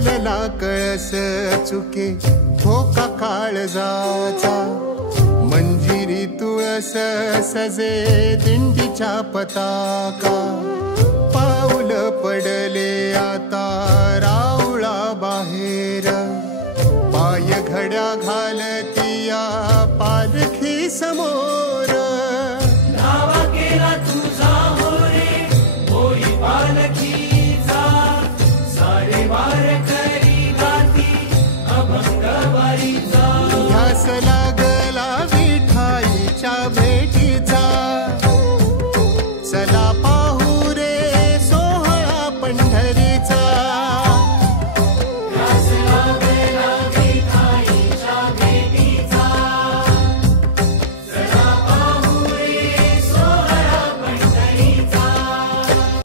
पेलला कळस चुके धोका काळजाचा मंजिरी तुळस सजे दिंडीच्या पताका पाऊल पडले आता